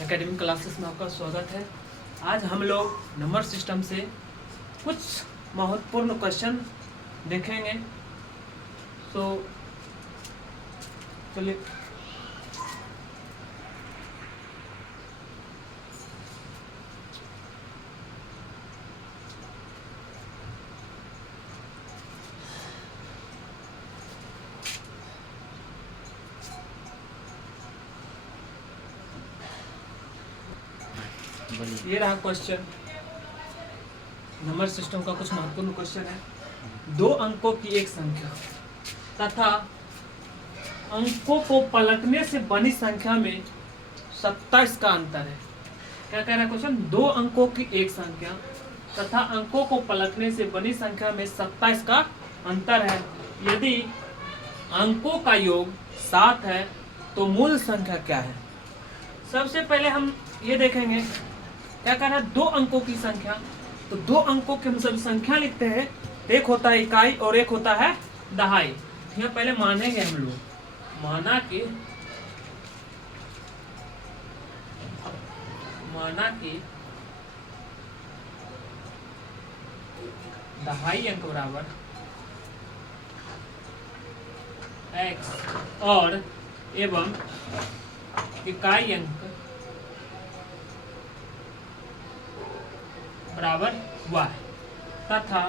Academic classes में आपका स्वागत है। आज हम लोग नंबर सिस्टम से कुछ महत्वपूर्ण क्वेश्चन देखेंगे। तो चलिए ये रहा क्वेश्चन। नंबर सिस्टम का कुछ महत्वपूर्ण क्वेश्चन है। 2 अंकों की एक संख्या तथा अंकों को पलटने से बनी संख्या में 27 का अंतर है। क्या कह रहा है क्वेश्चन? 2 अंकों की एक संख्या तथा अंकों को पलटने से बनी संख्या में 27 का अंतर है। यदि अंकों का योग 7 है तो मूल संख्या क्या है? सबसे पहले हम ये देखेंगे क्या कह रहा है। 2 अंकों की संख्या, तो 2 अंकों के हम सब संख्या लिखते हैं। एक होता है इकाई और एक होता है दहाई। यहाँ पहले मानेंगे हम लोग, माना कि दहाई अंक बराबर x और एवं इकाई अंक बराबर y तथा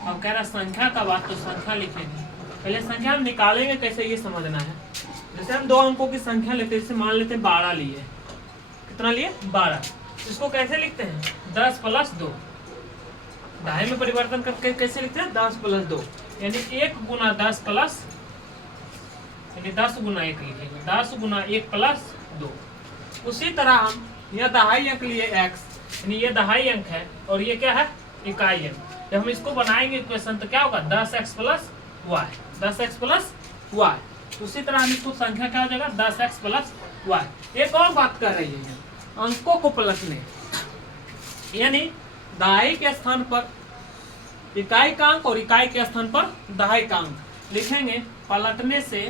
अब कह रहा संख्या का बात, तो संख्या लिखेंगे। पहले संख्या हम निकालेंगे कैसे ये समझना है। जैसे हम 2 अंकों की संख्या लेते हैं, जैसे मान लेते हैं 12 लिए। कितना लिए? 12। इसको कैसे लिखते हैं? 10 + 2। दहाई में परिवर्तन करके कैसे लिखते हैं? 10 + 2 यानी 1 × 10 प्लस, यानी 10 × 1 लिखेंगे। 10 × 1 + 2। उसी तरह हम यह दहाई अंक लिए x, यानी ये दहाई अंक है और ये क्या है? इकाई अंक। जब हम इसको बनाएंगे इक्वेशन तो क्या होगा? 10x + y, 10x + y। उसी तरह हम इसको संख्या क्या हो जाएगा? 10x + y। एक और बात कर रही है, अंकों को पलटने, यानी दहाई के स्थान पर इकाई का अंक और इकाई के स्थान पर दहाई का अंक लिखेंगे। पलटने से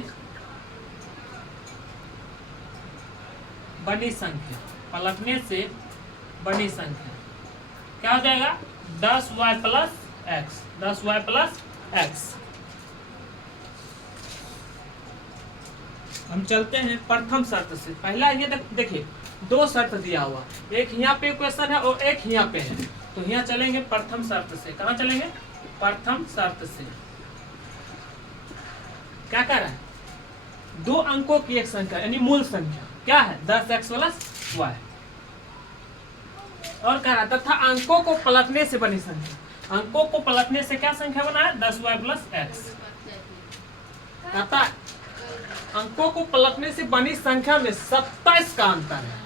बनी संख्या, पलटने से बनी संख्या क्या हो जाएगा? 10y + x, 10y + x। हम चलते हैं प्रथम शर्त से। पहला ये देखिए 2 शर्त दिया हुआ, एक यहाँ पे क्वेश्चन है और एक यहाँ पे है। तो यहाँ चलेंगे प्रथम शर्त से। कहाँ चलेंगे? प्रथम शर्त से। क्या कह रहा है? 2 अंकों की एक संख्या यानी मूल संख्या क्या है? 10x + y। और कह रहा तथा अंकों को पलटने से बनी संख्या। अंकों को पलटने से क्या संख्या बना है? 10y + x। अतः अंकों को पलटने से बनी संख्या में 27 का अंतर है।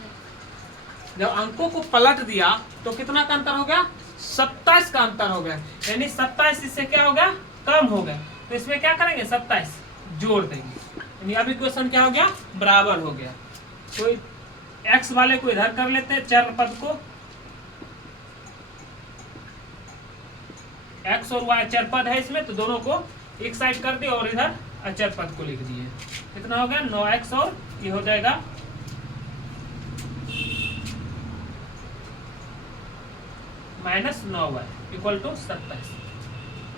जब अंकों को पलट दिया तो कितना का अंतर हो गया? 27 का अंतर हो गया। यानी 27 इससे क्या हो गया? कम हो गया। तो इसमें क्या करेंगे? 27 जोड़ देंगे, यानी अब इक्वेशन क्या हो गया? बराबर हो गया। तो x वाले को इधर कर लेते हैं, चर पद को। x और y चर पद है इसमें, तो दोनों को एक साइड कर दिए और इधर अचर पद को लिख दिए। कितना हो गया? 9x और ये हो जाएगा -9y = 27।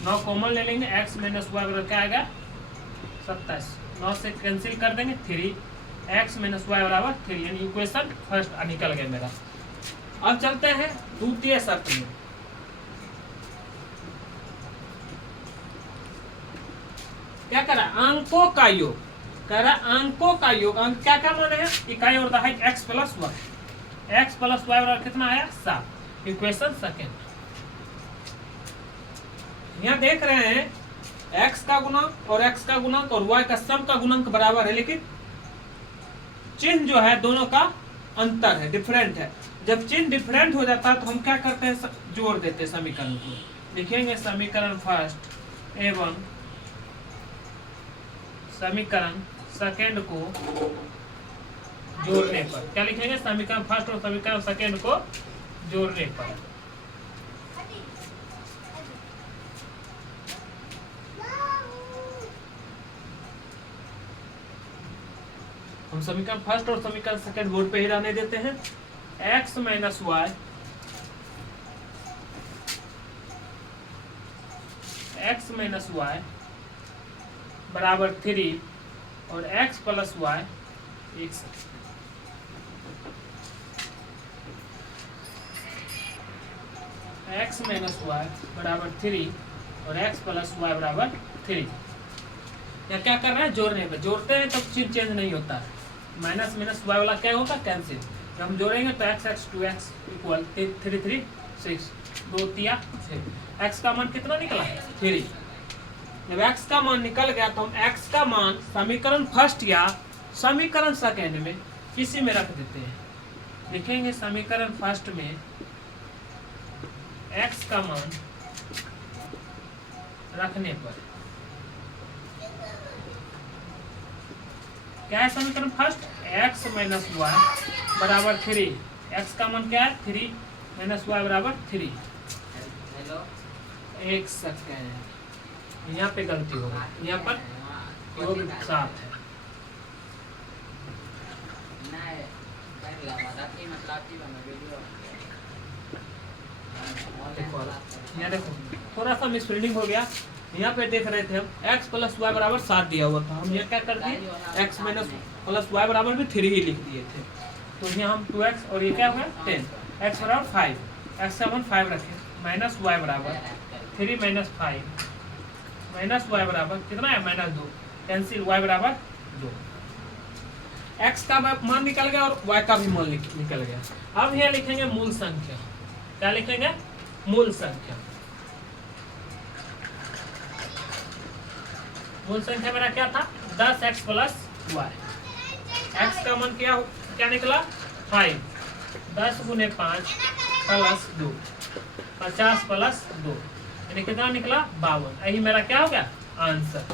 9 कॉमन ले लेंगे, x - y बराबर क्या आएगा? 27। 9 से कैंसिल कर देंगे, 3x - y बराबर 3, यानी इक्वेशन फर्स्ट निकल गया मेरा। अब चलते हैं द्वितीय शर्त में। क्या कह रहा है? अंकों का योग। कह रहा है अंकों का योग। अंक क्या क्या माने हैं? इकाई और दहाई x + y। x + y बराबर कितना आया? 7। Equation second. यहाँ देख रहे हैं x का गुणक और x का गुणक और y का सम का गुणक बराबर है, लेकिन चिन्ह जो है दोनों का अंतर है, डिफरेंट है। जब चिन्ह डिफरेंट हो जाता है तो हम क्या करते हैं? जोड़ देते हैं समीकरण को। लिखेंगे समीकरण फर्स्ट एवं समीकरण सेकंड को जोड़ने पर। क्या लिखेंगे? समीकरण फर्स्ट और समीकरण सेकंड को जोड़ने पर। हम समीकरण फर्स्ट और समीकरण सेकंड बोर्ड पे ही रहने देते हैं। x माइनस वाई बराबर 3 और x प्लस वाई एक x माइनस वाई बराबर 3 और x प्लस वाई बराबर 3। या क्या कर रहे हैं, जोड़ने पे जोड़ते हैं तो चिन्ह चेंज नहीं होता है। माइनस माइनस वाई वाला क्या होगा, कैंसिल। जब हम जोड़ेंगे तो x 2x इक्वल 3 3 6 2 3 6। x का मान कितना निकला, 3। जब x का मान निकल गया तो हम x का मान समीकरण फर्स्ट या समीकरण सेकंड में किसी में रख देते हैं। लिखेंगे समीकरण फर्स्ट में x का मान रखने पर क्या है, समीकरण फर्स्ट x माइनस वाई बराबर 3। x का मान क्या है, 3 माइनस वाई बराबर 3। एक सेकेंड, यहाँ पे गलती हो गई, यहाँ पर योग 7 है। यहाँ देखो थोड़ा सा मिसप्रिंटिंग हो गया। यहाँ पे देख रहे थे हम x प्लस वाई बराबर 7 दिया हुआ था, हम यहाँ क्या कर दिए, x माइनस प्लस वाई बराबर भी 3 ही लिख दिए थे। तो यहाँ हम 2x और ये क्या हो गया 10, x बराबर 5, x का मान 5 रखें, माइनस वाई बराबर 3 माइनस 5 माइनस वाई बराबर कितना है, -2, कैंसिल y बराबर 2। x का मान निकल गया और y का भी मान निकल गया। अब यहाँ लिखेंगे मूल संख्या। क्या लिखेंगे, मूल संख्या। मूल संख्या मेरा क्या था, 10x प्लस वाई। x का मान क्या निकला, 5। 10 गुने 5 प्लस 2, 50 प्लस 2 यानी कितना निकला, 52। यही मेरा क्या हो गया आंसर।